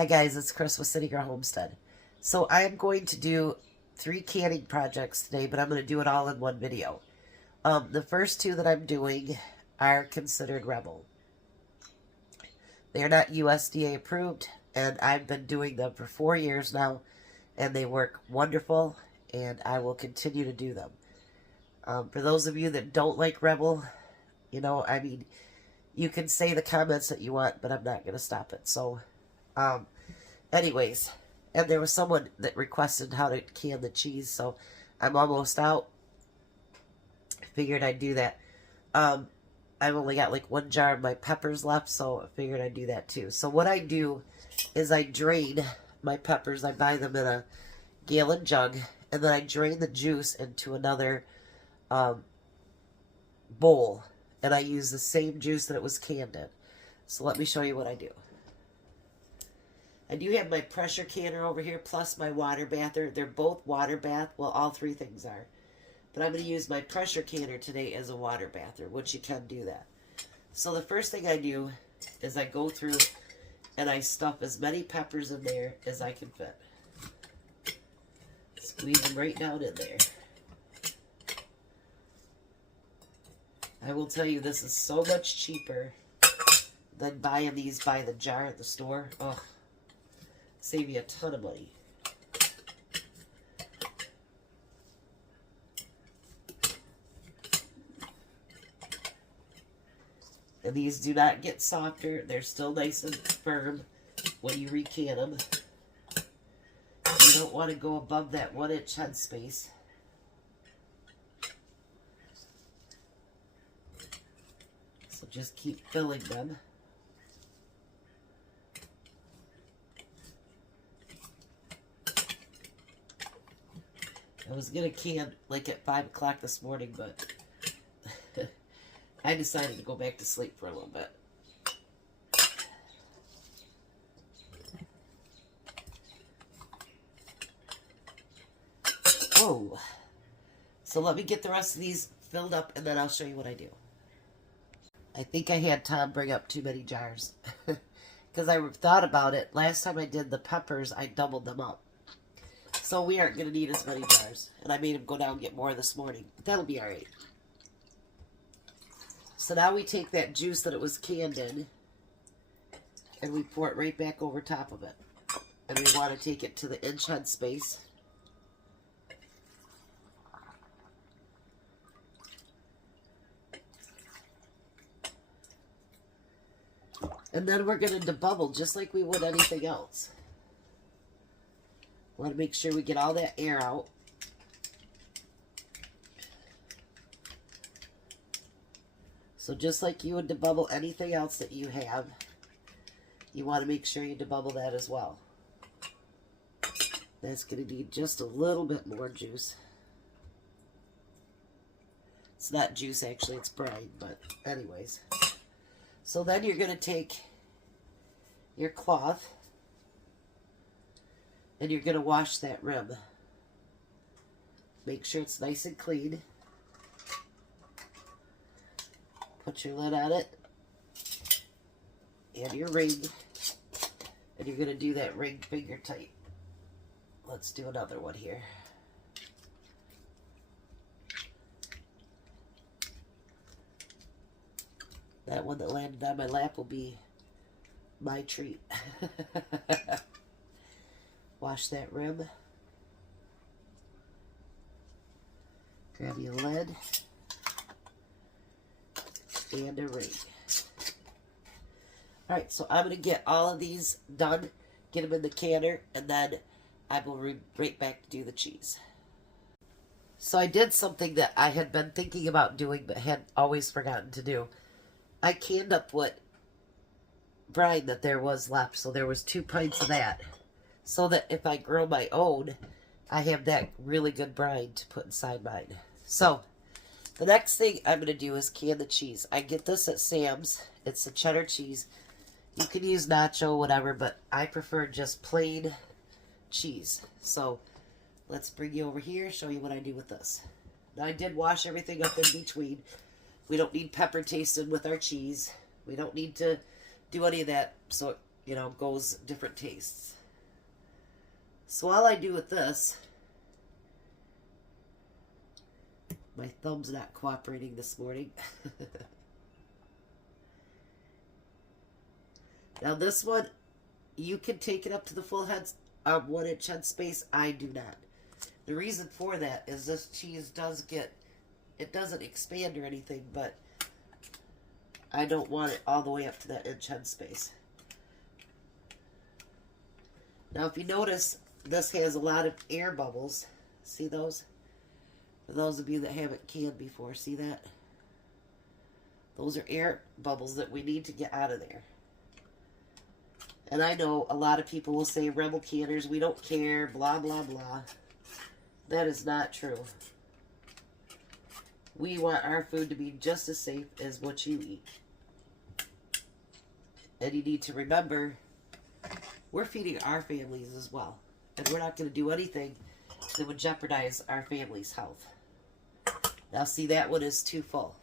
Hi guys, it's Chris with City Girl Homestead. So I am going to do 3 canning projects today, but I'm going to do it all in one video. The first 2 that I'm doing are considered Rebel. They are not USDA approved, and I've been doing them for 4 years now, and they work wonderful, and I will continue to do them. For those of you that don't like Rebel, you can say the comments that you want, but I'm not going to stop it. So, anyways, and there was someone that requested how to can the cheese, so I'm almost out. Figured I'd do that. I've only got like 1 jar of my peppers left, so I figured I'd do that too. So what I do is I drain my peppers. I buy them in a gallon jug, and then I drain the juice into another bowl, and I use the same juice that it was canned in. So let me show you what I do. I do have my pressure canner over here, plus my water bather. They're both water bath. Well, all 3 things are. But I'm going to use my pressure canner today as a water bather, which you can do that. So the first thing I do is I go through and I stuff as many peppers in there as I can fit. Squeeze them right down in there. I will tell you, this is so much cheaper than buying these by the jar at the store. Oh, save you a ton of money. And these do not get softer. They're still nice and firm when you recan them. You don't want to go above that 1-inch head space. So just keep filling them. I was going to can like at 5 o'clock this morning, but I decided to go back to sleep for a little bit. Oh, so let me get the rest of these filled up, and then I'll show you what I do. I think I had Tom bring up too many jars because I thought about it. Last time I did the peppers, I doubled them up. So we aren't going to need as many jars. And I made him go down and get more this morning. But that'll be alright. So now we take that juice that it was canned in, and we pour it right back over top of it. And we want to take it to the 1-inch head space. And then we're going to debubble just like we would anything else. Want to make sure we get all that air out. So just like you would debubble anything else that you have, you want to make sure you debubble that as well. That's going to need just a little bit more juice. It's not juice actually, it's brine, but anyways. So then you're going to take your cloth and you're going to wash that rim. Make sure it's nice and clean. Put your lid on it and your ring, and you're going to do that ring finger tight. Let's do another one here. That one that landed on my lap will be my treat. Wash that rim. Grab your lid and a ring. Alright, so I'm going to get all of these done, get them in the canner, and then I will be right back to do the cheese. So I did something that I had been thinking about doing but had always forgotten to do. I canned up what brine that there was left, so there was 2 pints of that, so that if I grow my own, I have that really good brine to put inside mine. So the next thing I'm going to do is can the cheese. I get this at Sam's. It's the cheddar cheese. You can use nacho, whatever, but I prefer just plain cheese. So let's bring you over here, show you what I do with this. Now I did wash everything up in between. We don't need pepper tasted with our cheese. We don't need to do any of that. So you know, goes different tastes. So all I do with this, my thumb's not cooperating this morning. Now this one, you can take it up to the full head, 1 inch head space. I do not. The reason for that is this cheese does get, it doesn't expand or anything, but I don't want it all the way up to that inch head space. Now if you notice, this has a lot of air bubbles. See those? For those of you that haven't canned before, see that? Those are air bubbles that we need to get out of there. And I know a lot of people will say, Rebel canners, we don't care, blah, blah, blah. That is not true. We want our food to be just as safe as what you eat. And you need to remember, we're feeding our families as well. And we're not going to do anything that would jeopardize our family's health. Now see, that one is too full.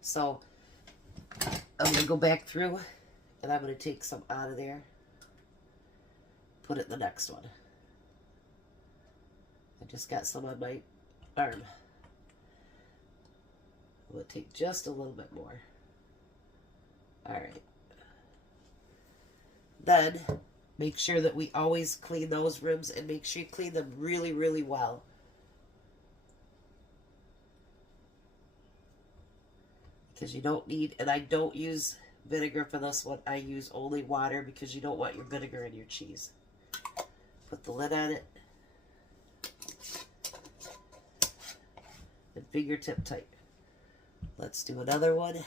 So I'm going to go back through and I'm going to take some out of there. Put it in the next one. I just got some on my arm. I'm going to take just a little bit more. Alright. Then, make sure that we always clean those ribs and make sure you clean them really, really well. Because you don't need, and I don't use vinegar for this one. I use only water because you don't want your vinegar in your cheese. Put the lid on it. And fingertip tight. Let's do another one.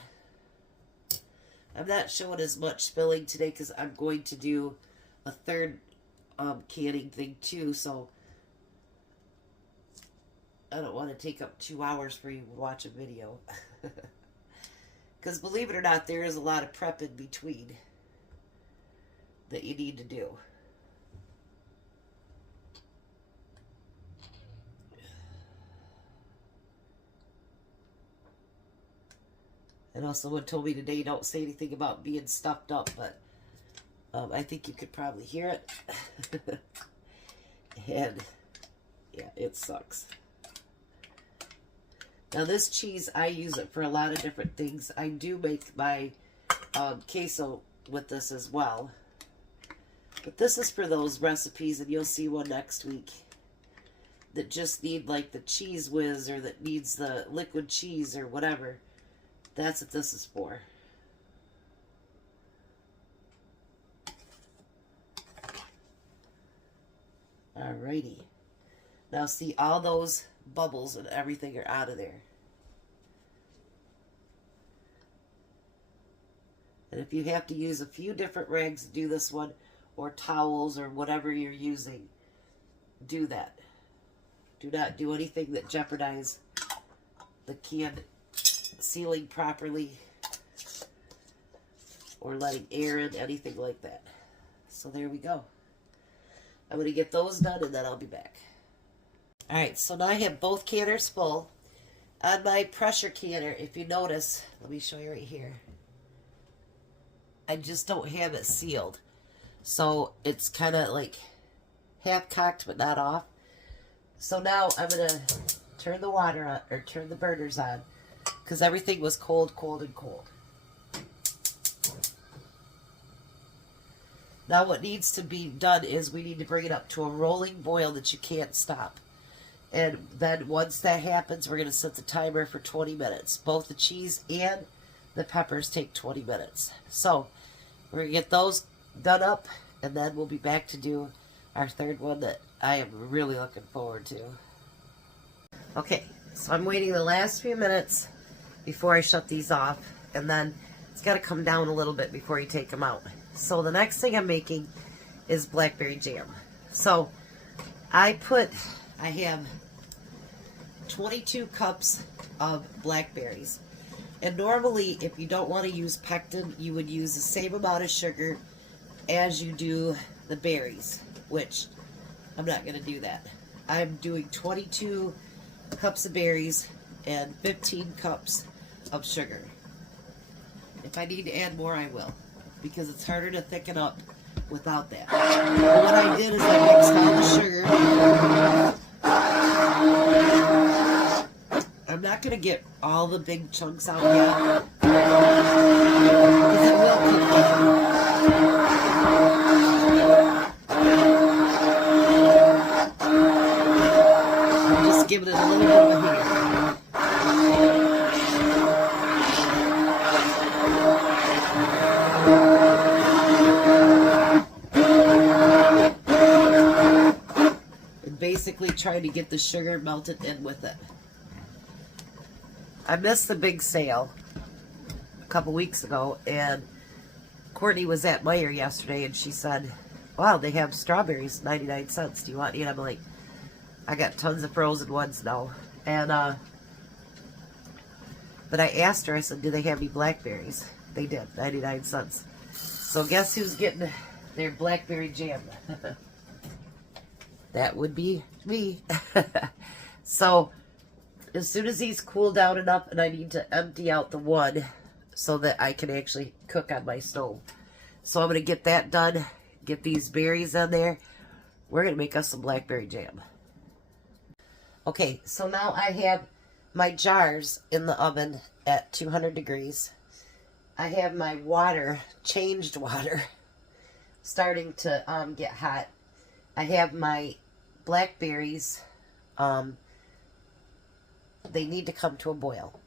I'm not showing as much filling today because I'm going to do a third canning thing too, so I don't want to take up 2 hours for you to watch a video. Because believe it or not, there is a lot of prep in between that you need to do. I know someone told me today, don't say anything about being stuffed up, but I think you could probably hear it. And yeah, it sucks. Now this cheese, I use it for a lot of different things. I do make my queso with this as well. But this is for those recipes, and you'll see one next week, that just need like the cheese whiz, or that needs the liquid cheese or whatever. That's what this is for. Alrighty. Now see, all those bubbles and everything are out of there. And if you have to use a few different rags to do this one, or towels, or whatever you're using, do that. Do not do anything that jeopardizes the can sealing properly, or letting air in, anything like that. So there we go. I'm going to get those done and then I'll be back. Alright, so now I have both canners full. On my pressure canner, if you notice, let me show you right here, I just don't have it sealed. So it's kind of like half cocked but not off. So now I'm going to turn the water on, or turn the burners on, because everything was cold, cold, and cold. Now what needs to be done is we need to bring it up to a rolling boil that you can't stop. And then once that happens, we're going to set the timer for 20 minutes. Both the cheese and the peppers take 20 minutes. So we're going to get those done up, and then we'll be back to do our third one that I am really looking forward to. Okay, so I'm waiting the last few minutes before I shut these off, and then it's got to come down a little bit before you take them out. So the next thing I'm making is blackberry jam. So I have 22 cups of blackberries. And normally, if you don't want to use pectin, you would use the same amount of sugar as you do the berries, which I'm not going to do that. I'm doing 22 cups of berries and 15 cups of sugar. If I need to add more, I will, because it's harder to thicken up without that. But what I did is I mixed all the sugar. I'm not going to get all the big chunks out yet, because it will cook down. I'm just giving it a little bit of a heat. Basically trying to get the sugar melted in with it. I missed the big sale a couple weeks ago, and Courtney was at Meijer yesterday, and she said, wow, they have strawberries, 99 cents. Do you want any? And I'm like, I got tons of frozen ones now. And, but I asked her, I said, do they have any blackberries? They did, 99 cents. So guess who's getting their blackberry jam? That would be me. So, as soon as these cool down enough, and I need to empty out the one so that I can actually cook on my stove. So I'm going to get that done, get these berries in there. We're going to make us some blackberry jam. Okay, so now I have my jars in the oven at 200 degrees. I have my water, changed water, starting to get hot. I have my blackberries, they need to come to a boil.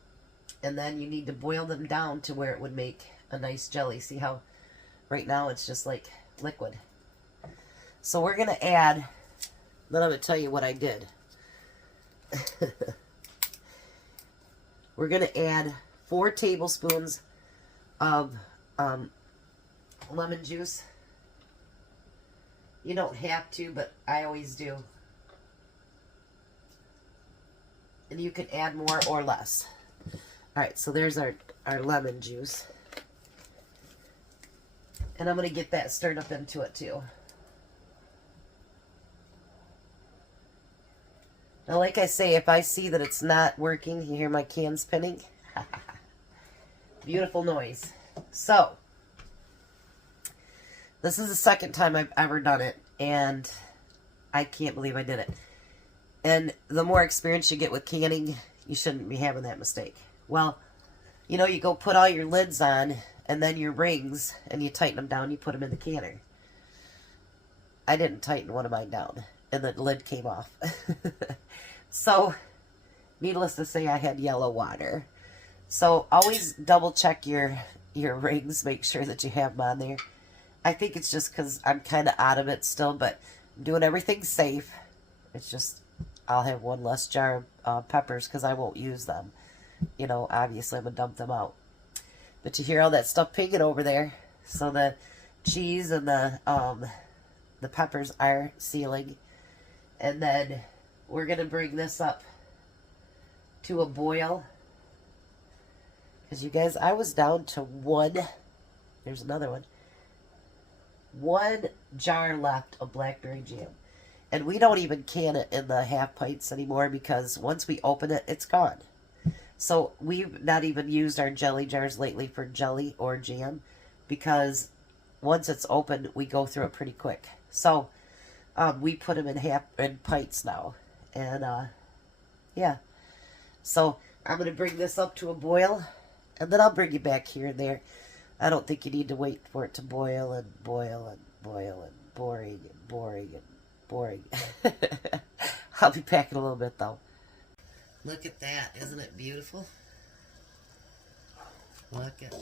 And then you need to boil them down to where it would make a nice jelly. See how right now it's just like liquid. So we're going to add, then I'm going to tell you what I did. We're going to add 4 tablespoons of lemon juice. You don't have to, but I always do. And you can add more or less. Alright, so there's our lemon juice. And I'm going to get that stirred up into it too. Now, like I say, if I see that it's not working, you hear my can spinning? Beautiful noise. So, this is the second time I've ever done it, and I can't believe I did it. And the more experience you get with canning, you shouldn't be having that mistake. Well, you know, you go put all your lids on, and then your rings, and you tighten them down, you put them in the canner. I didn't tighten one of mine down, and the lid came off. So, needless to say, I had yellow water. So, always double check your rings, make sure that you have them on there. I think it's just because I'm kind of out of it still, but I'm doing everything safe. It's just, I'll have one less jar of peppers because I won't use them. You know, obviously I'm going to dump them out. But you hear all that stuff pinging over there. So the cheese and the peppers are sealing. And then we're going to bring this up to a boil. Because you guys, I was down to there's another one. 1 jar left of blackberry jam. And we don't even can it in the half pints anymore because once we open it, it's gone. So we've not even used our jelly jars lately for jelly or jam because once it's open, we go through it pretty quick. So we put them in pints now. And yeah. So I'm going to bring this up to a boil and then I'll bring you back here and there. I don't think you need to wait for it to boil and boil and boil and boring and boring and boring. I'll be back in a little bit though. Look at that. Isn't it beautiful? Look it.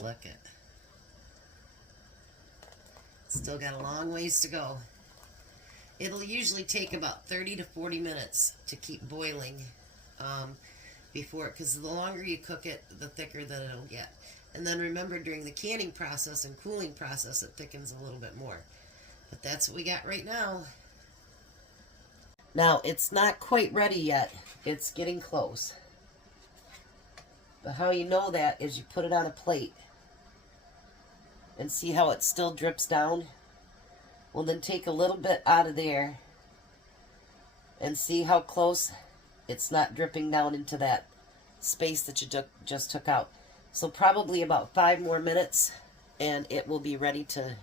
Still got a long ways to go. It'll usually take about 30 to 40 minutes to keep boiling before, because the longer you cook it, the thicker that it'll get. And then remember, during the canning process and cooling process, it thickens a little bit more. But that's what we got right now. Now, it's not quite ready yet. It's getting close. But how you know that is you put it on a plate. And see how it still drips down? Well, then take a little bit out of there. And see how close it's not dripping down into that space that you just took out. So probably about 5 more minutes. And it will be ready to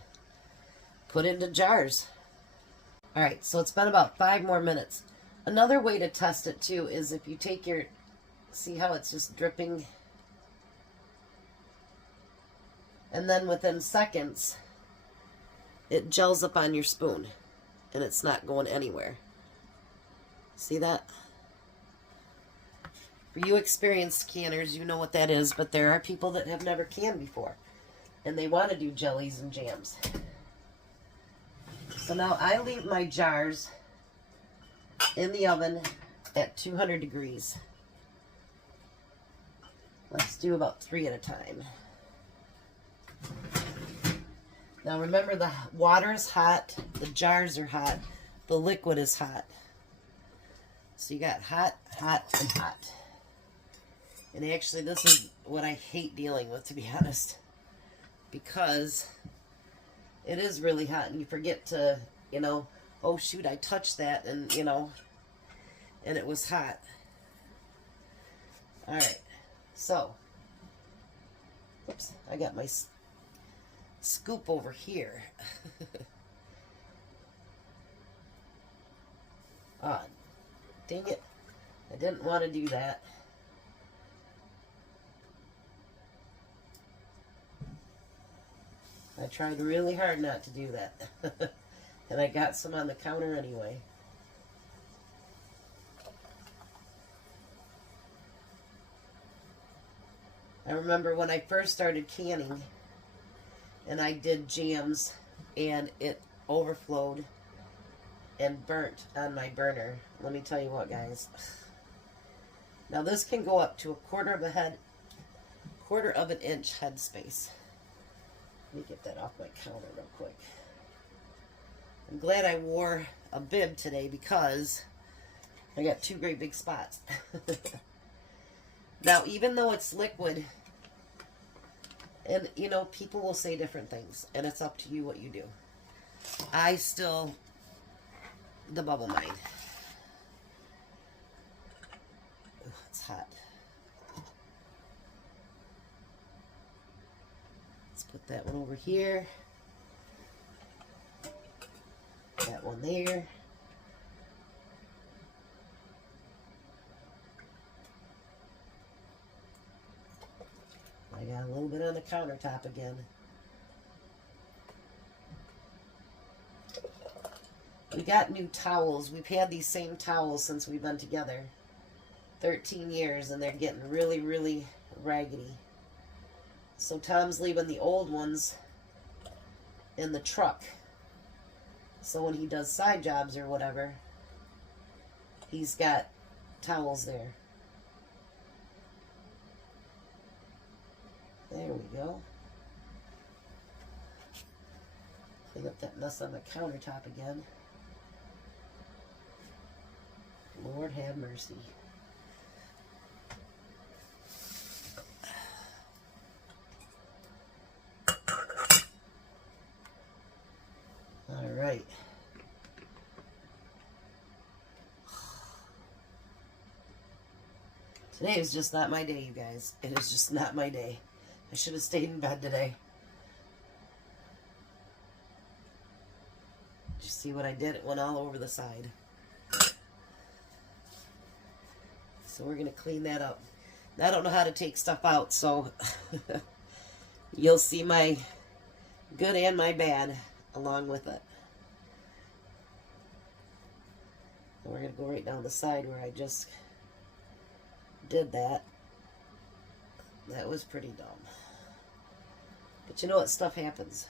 put into jars. Alright, so it's been about 5 more minutes. Another way to test it too is if you take your, see how it's just dripping? And then within seconds, it gels up on your spoon and it's not going anywhere. See that? For you experienced canners, you know what that is, but there are people that have never canned before and they want to do jellies and jams. So now I leave my jars in the oven at 200 degrees. Let's do about 3 at a time. Now remember, the water is hot, the jars are hot, the liquid is hot. So you got hot, hot, and hot. And actually this is what I hate dealing with, to be honest. Because it is really hot and you forget to, you know, oh shoot, I touched that and, you know, and it was hot. Alright, so, oops, I got my scoop over here. Ah, dang it. I didn't want to do that. I tried really hard not to do that. And I got some on the counter anyway. I remember when I first started canning and I did jams and it overflowed and burnt on my burner. Let me tell you what, guys. Now this can go up to a quarter of an inch head space. Let me get that off my counter real quick. I'm glad I wore a bib today because I got 2 great big spots. Now, even though it's liquid, and you know, people will say different things, and it's up to you what you do. I still bubble mine. Ooh, it's hot. Let's put that one over here. That one there. I got a little bit on the countertop again. We got new towels. We've had these same towels since we've been together. 13 years, and they're getting really, really raggedy. So Tom's leaving the old ones in the truck. So when he does side jobs or whatever, he's got towels there. There we go. Clean up that mess on the countertop again. Lord have mercy. All right. Today is just not my day, you guys. It is just not my day. I should have stayed in bed today. Did you see what I did? It went all over the side. So we're going to clean that up. I don't know how to take stuff out, so you'll see my good and my bad along with it. And we're going to go right down the side where I just did that. That was pretty dumb. But you know what? Stuff happens.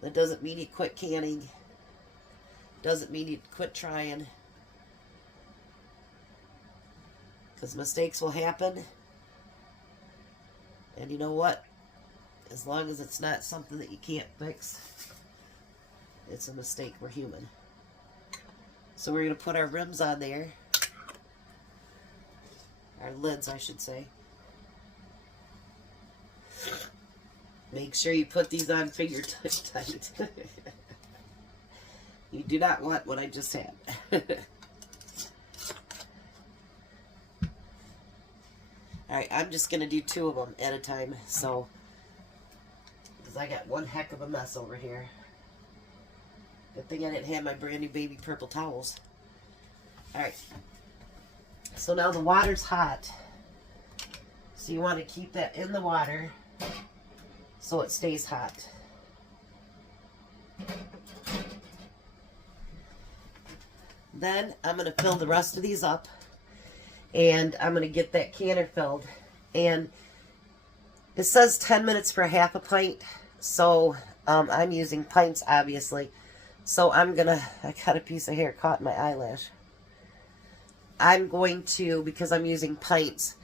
That doesn't mean you quit canning. Doesn't mean you quit trying. Because mistakes will happen. And you know what? As long as it's not something that you can't fix, it's a mistake. We're human. So we're going to put our rims on there. Our lids, I should say. Make sure you put these on finger tight. You do not want what I just had. Alright, I'm just going to do 2 of them at a time, so, because I got one heck of a mess over here. Good thing I didn't have my brand new baby purple towels. Alright. So now the water's hot. So you want to keep that in the water so it stays hot. Then I'm going to fill the rest of these up. And I'm going to get that canner filled. And it says 10 minutes for half a pint. So I'm using pints, obviously. So I got a piece of hair caught in my eyelash. I'm going to, because I'm using pints,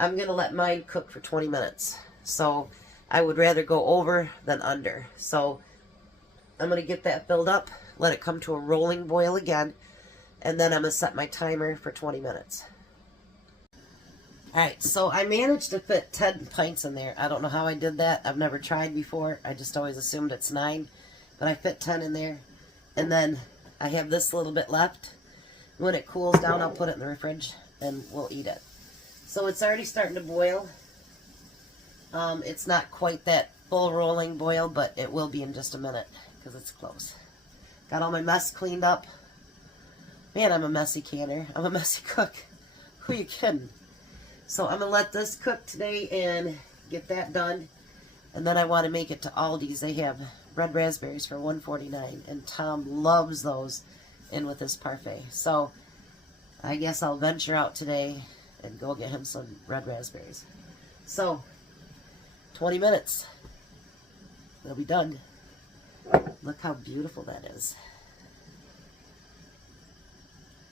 I'm going to let mine cook for 20 minutes. So I would rather go over than under. So I'm going to get that filled up, let it come to a rolling boil again, and then I'm going to set my timer for 20 minutes. Alright, so I managed to fit 10 pints in there. I don't know how I did that. I've never tried before. I just always assumed it's 9. But I fit 10 in there. And then I have this little bit left. When it cools down, I'll put it in the fridge and we'll eat it. So it's already starting to boil. It's not quite that full rolling boil, but it will be in just a minute because it's close. Got all my mess cleaned up. Man, I'm a messy canner. I'm a messy cook. Who you kidding? So I'm going to let this cook today and get that done. And then I want to make it to Aldi's. They have red raspberries for $1.49. And Tom loves those in with his parfait. So I guess I'll venture out today and go get him some red raspberries. So 20 minutes. They'll be done. Look how beautiful that is.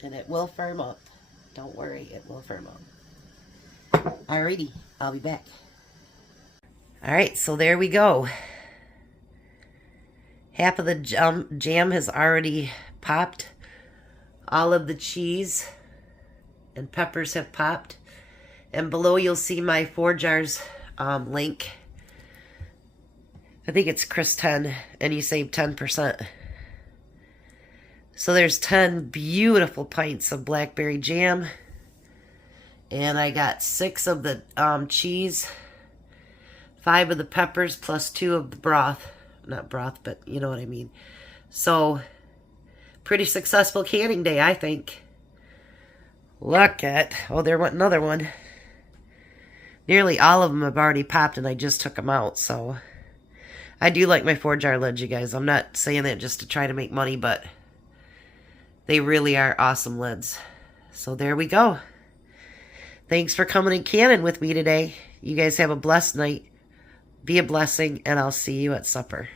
And it will firm up. Don't worry, it will firm up. Alrighty, I'll be back. Alright, so there we go. Half of the jam has already popped. All of the cheese and peppers have popped. And below you'll see my 4 jars link. I think it's Chris 10, and you save 10%. So there's 10 beautiful pints of blackberry jam. And I got 6 of the cheese, 5 of the peppers, plus 2 of the broth. Not broth, but you know what I mean. So, pretty successful canning day, I think. Look at, oh, there went another one. Nearly all of them have already popped, and I just took them out, so. I do like my 4-jar lids, you guys. I'm not saying that just to try to make money, but they really are awesome lids. So there we go. Thanks for coming and canning with me today. You guys have a blessed night. Be a blessing, and I'll see you at supper.